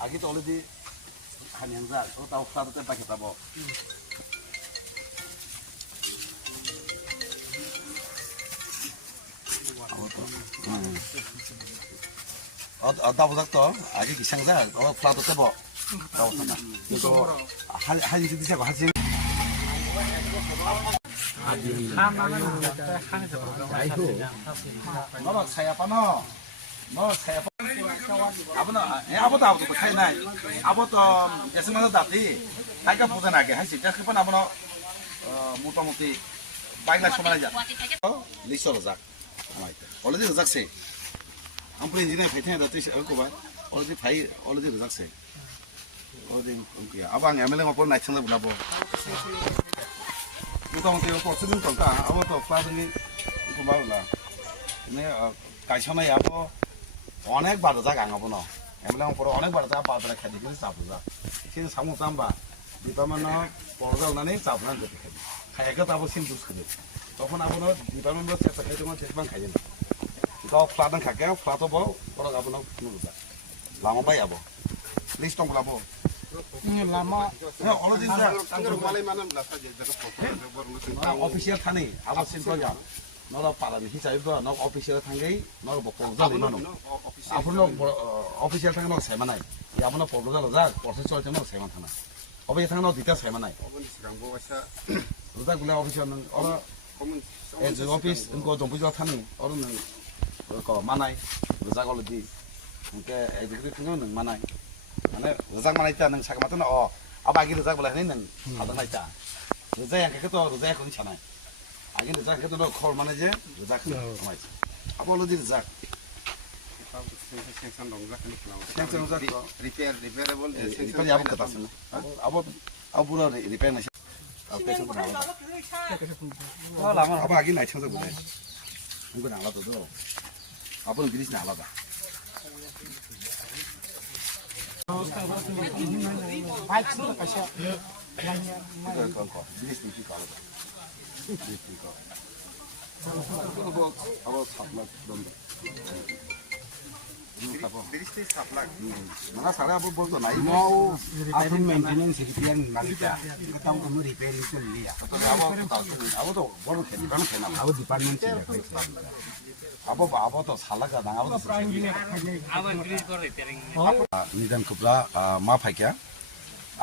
Agi to already hanyang za, so tao flado te pakai tabo. Tao tak to, agi kisang za, oh flado te bo. Tao sana. Itu hal itu bisa bahas ini. Nó saya apa no? No saya apa? Apa no? Apa to apa to khai nai? Apa to jese mana dati? Hai ka puja na ke hai sita ke pan apa no? Motamuti baik lah সময় যা। লিসো রজাক। আমাইতে। Already রজাক সে। আমপুরে জিনে ফাইতে না তুই কো ভাই। Already রজাক সে। Already কি আবাং MLA মপর নাইছন না বুনাবো। মোটামুটি percent টকা আবো তো প্লাজনি কুমাবলা নে গাইছনাयाबो অনেক বার জায়গা আঙাবো না এমলে পর অনেক বার জায়গা পাবনা খাদি কিন্তু চাবুজা সেই সামু চাম্বা ডিপার্টমেন্ট পরজালনানি চাবনা যেতে খাদি খায়াকে তাবো সিন দুস খাদি তখন আবো ডিপার্টমেন্ট চেষ্টা খাইতে মানে যেসবাং খাইন গাও ফ্লাদান খাকে ফ্লাতো বড় পর আবো নুজা লামা বাই আবো লিস্ট টং লাবো lama অলরেডি তাঙ্গর মালাই মানে লাসা যে জায়গা অফিসিয়াল থানি আবার সিনটো যা নরা পালানি হিসাবে তো নক অফিসিয়াল থাঙ্গেই নর বকজালি মানো আপনো অফিসিয়াল থাঙ্গে নক সাইমানাই আপনো পরজাল যা প্রসেস চলতে নক সাইমান থানা অবে থাঙ্গে নক দিতা সাইমানাই অবনি সিগাংবো আছা রুজা গুলা অফিসিয়াল নং অরা এজ অফিস ইনকো জম্বুজা থানি অর নং ক মানাই রুজা অলরেডি ইনকে এক্সিকিউটিভ থাঙ্গে নং মানাই মানে রোজাক মানাইতা নং সাগমাত না আবাগি রোজাক বলা হনি নং হাদা নাইতা রোজায় আগে তো রোজায় কোন ছানাই আগে রোজাক তো খর মানে যে রোজাক মাই আবো লদি রোজাক সেকশন দং রোজাক নি ফলাও সেকশন রোজাক রিপেয়ারেবল সেকশন আবো কথা আছে আবো পুরো রিপেয়ার নাই পেছন তো নালা লামা আবো আগে নাই ছজা বলে উনকো নালা তো আবো বিলিস না আলাদা Baik sudah kasih. Bilis ni kalau. Awal sapla domba. Bilis ni sapla. Mana salah apa bol tu naik. Mau aku maintenance repair nalika. Kita mau repairing tu ni ya. Awal tu baru kena, baru kena. Awal department sih. Apa to salaga dang apa to nidan kupla ma phaikya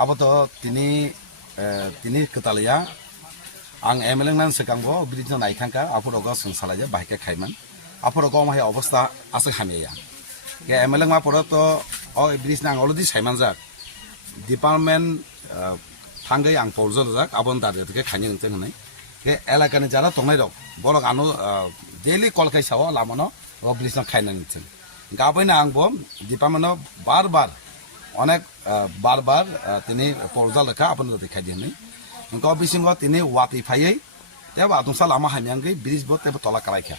apa to tini ketalia ang MLA nan sekangbo bridge nai thangka apurogo sungsalaja bahike khaiman apurogo ma he obostha ase hamiya ge MLA ma poro to o bridge nang already saiman jak department thangai ang porjol jak abon dar ke khani ngten nai ge elakani jara tongnai rok borok anu daily call kai sawa lamano oblis na খাইনা নিছেন গাবইনা আংবো department বারবার অনেক বারবার তিনি পরজা লেখা আপনাদের দেখাই দেন Inca বিসিং তিনি ওয়াতি ফাইयै তেবা আদংসা লামা হামিয়াঙ্গৈ ব্রিজ বত তেবা তলা কারাইখা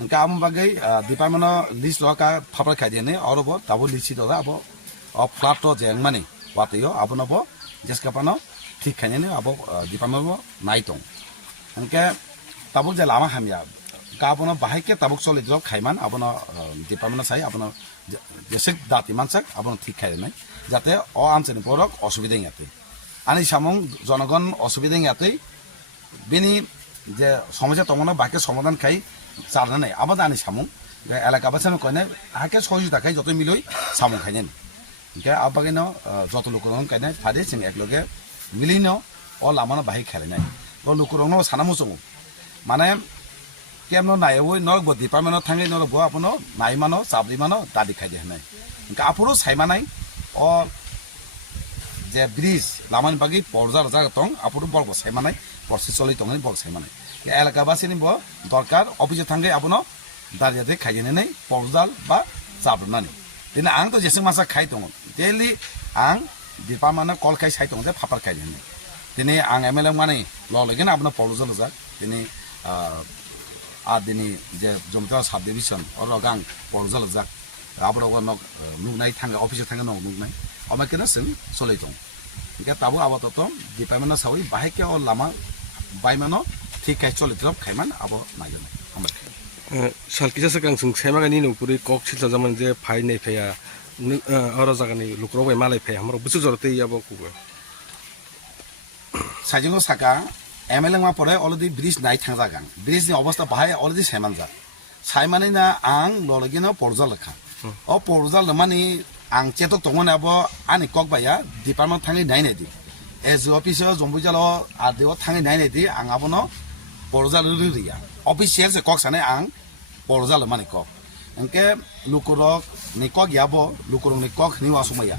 ইনকা আম বাগৈ ডিপার্টমেন্ট লিস্ট লকা ফাপরা খাই দেন অরব তাবো লিসি দলা আবো ফ্ল্যাট তো জেংমানি ওয়াতিও আপনবো জেসকাপানো ঠিক খাইনে আবো ডিপার্টমেন্ট নাইতং ইনকা তাবো যে Lama হামিয়া Kapono bahaya tabuk solid job khaiman abono department sai abono jesek dati mansak abono thik khai nai jate o amcheni porok osubidha yate ani samong jonogon osubidha yate bini je সমস্যা তমনা বাকি সমাধান খাই চারনা নাই আবাদ আনি samong এলাকা বাছানো কয়নে হাকে সহযোগিতা খাই যত মিলই samong খাইনেন কে আবাগেনো যত লোকরং কাইনে ফাদে সিং একলগে মিলিনো ও লামানো বাহি খেলে নাই ও লোকরং সানামুসং মানে কেমন নাই ওই নরক ডিপার্টমেন্ট থাঙ্গে নরক আপনো নাই মানো চাবলি মানো দাদি খাই দে নাই আপুরো সাইমা নাই ও যে ব্রিজ লামানি বাকি পর্যার জায়গা তং আপুরো বলবো সাইমা নাই প্রসেস চলি তং বল সাইমা নাই এলাকাবাসীনি দরকার অফিসে থাঙ্গে আপনো দাঁড়িয়ে খাই নাই পর্যাল বা চাবলানি দিনে আং তো যেসে মাসা খাই দङ ডেইলি আং ডিপার্টমেন্ট কল খাই সাই দङ যে ফাপার খাই নাই দিনে আং MLA মানে ল লাগেন আপনো পর্যাল যাক দিনে আর দিনে যে জমিটা সাব ডিভিশন অরগাং পরজল যাক আবরগ নক নুনাই থাঙ্গে অফিসে থাঙ্গে নক নুনাই আমাকেনা जों চলাই দं ইকা তাবো আবাতত ডিপার্টমেন্ট সাবই বাহেকে ও লামা বাইমানো ঠিক খাই চলিত্রব খাইমান আবো নাইগেন আমাকে salkisa sakang sung semagani nungpuri kok silja zaman je phai nei pheya aro jagani lukro bai malai phe hamro busu jorte yabo kugo সাইজিং সাকা এমএলএ মা পরে অলরেডি ব্রিজ নাই থাংজাগাং ব্রিজ ni অবস্থা বাহাই অলরেডি সাইমানজা সাইমানি না আং ললগিনো পরজাল লেখা ও পরজাল মানি আং চেতক তংমনে আবো আনি কক বায়া ডিপার্টমেন্ট থাঙ্গি নাইনে দি এজ অফিসে জম্বুজাল আদেও থাঙ্গি নাইনে দি আং আবনো পরজাল রিয়া অফিসিয়াল সে কক সানে আং পরজাল মানি কক এনকে লুকুরক নি কক ইয়াবো লুকুরক নি কক নি ওয়াসুমাইয়া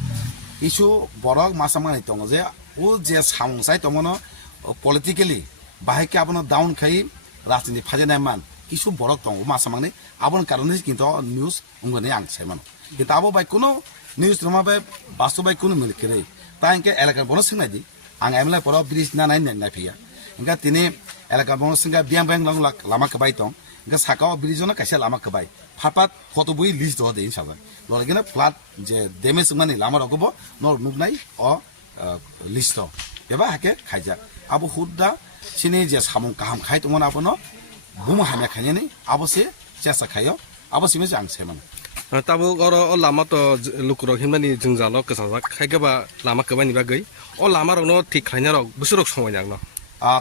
ইস্যু বরক মাসামানি তং যে ও যে সাংসাই তমনো পলিটিক্যালি বাহাইকে আপনার ডাউন খাই রাজনীতি ফাজেনায় মান কিছু বরক দং মাসামানি আবন কারণে কিন্তু নিউজ উঙ্গনে আং সাইমান কিন্তু আবো বাই কোনো নিউজ রমাবে বাস্তবাই কোনো মিলকেরে তা ইনকে এলাকার বন সিংনাই দি আং এমএলএ পর ব্রিজ না নাই নাই ফিয়া ইনকা তিনি এলাকার বন সিংগা বিয়াং বিয়াং লং লামা কবাই দং ইনকা সাকাও ব্রিজনা কাইসা লামা কবাই ফাপাত ফটো বই লিস্ট দ দেই সাবা লরগিনা ফ্লাড যে ড্যামেজ মানি লামা রগবো নর নুগনাই অ লিস্ট এবা হাকে খাইজা আবো হুদ্দা সিনি যে সামং কাহাম খাই তমন আবনো বুম হামে খাইনি আবসে চেষ্টা খাইও আবসে মে জাং সেমান tabo oro o lama to lukro himani jingjalo kesajak khaigaba lama kabani bagai o lama rok no thik khaina rok busurok somai jak no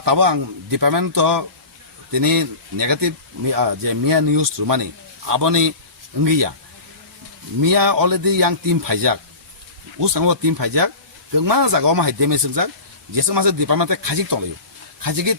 তাবো আং ডিপার্টমেন্ট তো তিনি নেগেটিভ যে মিয়া নিউজ রুমানি আবনি ইংগিয়া মিয়া অলরেডি ইয়াং টিম ফাইজাক উসাংও টিম ফাইজাক গংমা জাগাও মাহাই ডেমেজ জাক যেসে মাসে ডিপার্টমেন্টে খাজিক তলাयो খাজিকি